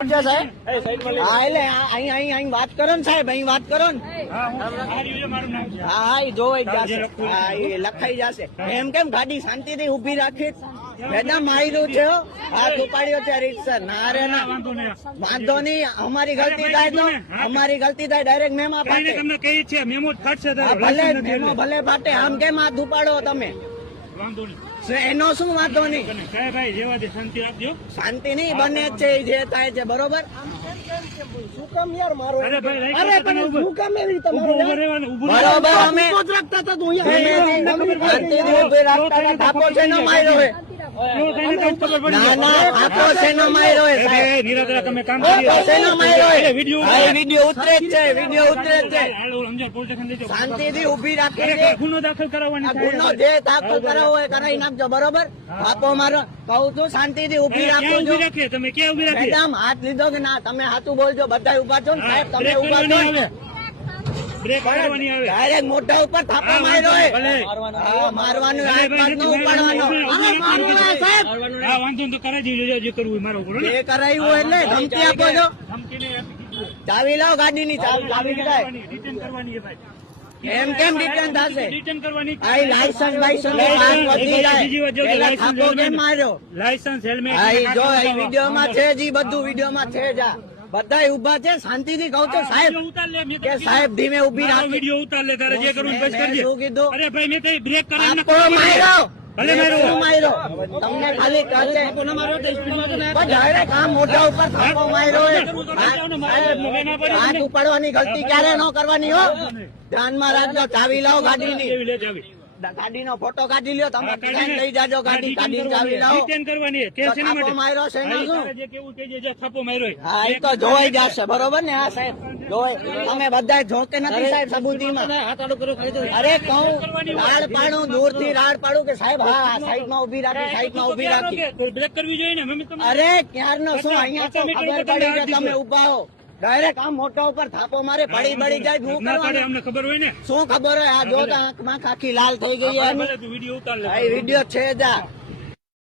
સાહેબ હા એટલે અહીં વાત કરો ને સાહેબ, અહીં વાત કરો ને. હા એ જોવાઈ જશે, હા એ લખાઈ જશે. એમ કેમ ગાડી શાંતિથી ઉભી રાખી? મેડમ માર્યું છે, હાથ ઉપાડ્યો છે રીતસર. ના રે ના, વાંધો નહીં, અમારી ગલતી થાય તો અમારી ગલતી થાય ડાયરેક્ટ મેમો ફાટે. ભલે મેમો ભલે ફાટે, આમ કેમ હાથ ઉપાડો તમે? એનો શું વાંધો નહીં, શાંતિ નહીં બને જ છે જે થાય છે બરોબર. શું કામ યાર મારો? અરે પણ શું કામ એવી રીતે બરોબર અમે થાપો છે ન માર્યો હે. ના ના થાપો છે ન માર્યો હે સાહેબ, વિડીયો ઉતરે જ છે, વિડીયો ઉતરે જ છે. શાંતિથી ઉભી રાખી ગુનો દાખલ કરાવવાની, ગુનો જે દાખલ કરાવવો હોય કરાવી નાખજો બરોબર. આપો મારો કહું છું, શાંતિથી ઉભી રાખો છો. તમે ક્યાં ઉભી રાખી? મેડમ હાથ લીધો કે ના? તમે હાથું બોલજો, બધા ઉભા છો ને સાહેબ, તમે ઉભા છો. ડાયરેક્ટ મોઢા ઉપર થાપો માર્યો હોય, મારવાનું જે કરાયું એટલે ધમકી આપો છો. ચાવી લાવો ગાડીની, ચાવી એમ કેમ રિટર્ન થશે? લાયસન્સ થાપો કેમ માર્યો? લાયસન્સ જો વિડીયોમાં છે જ, બધું વિડીયોમાં છે જ. બધા ઉભા છે, શાંતિથી કહું છો સાહેબ કે સાહેબ ધીમે ઉભી રાખો. વિડીયો ઉતાર લે, તારે જે કરવું બસ કરજે. શું કીધું? અરે ભાઈ મેં કઈ બ્રેક કરીને માર્યો, ભલે માર્યો તમને ખાલી કહે ડાયરેક્ટ આમ મોઢા ઉપર થાપો માર્યો. હાથ ઉપાડવાની ગલતી ક્યારે ન કરવાની હો, ધ્યાનમાં રાખજો. ચાવી લાવો ગાડીની, ગાડીનો ફોટો કાઢી લ્યો તમે, લઈ જાજો ગાડી, ગાડી ચાવી લાવો. થાપો માર્યો છે ને શું? હા એ તો જોવાઈ જશે બરોબર ને. હા સાહેબ જોવાય, તમે બધા જોકે નથી સાહેબ સબૂતીમાં. અરે કહું રાડ પાડું, દૂર થી રાડ પાડું કે સાહેબ હા સાઈડ માં ઉભી રાખી, સાઈડ માં ઉભી રાખી. બ્રેક કરવી જોઈએ ને. અરે ક્યારનો શું, અહીંયા તો ખબર પડી કે તમે ઉભા હો. ડાયરેક્ટ આમ મોટા ઉપર થાપો મારે, પડી બળી જાય. શું કરવાનું? અમને ખબર હોય ને. શું ખબર હોય? આ જો આંખમાં આખી લાલ થઈ ગઈ. વિડીયો છે જા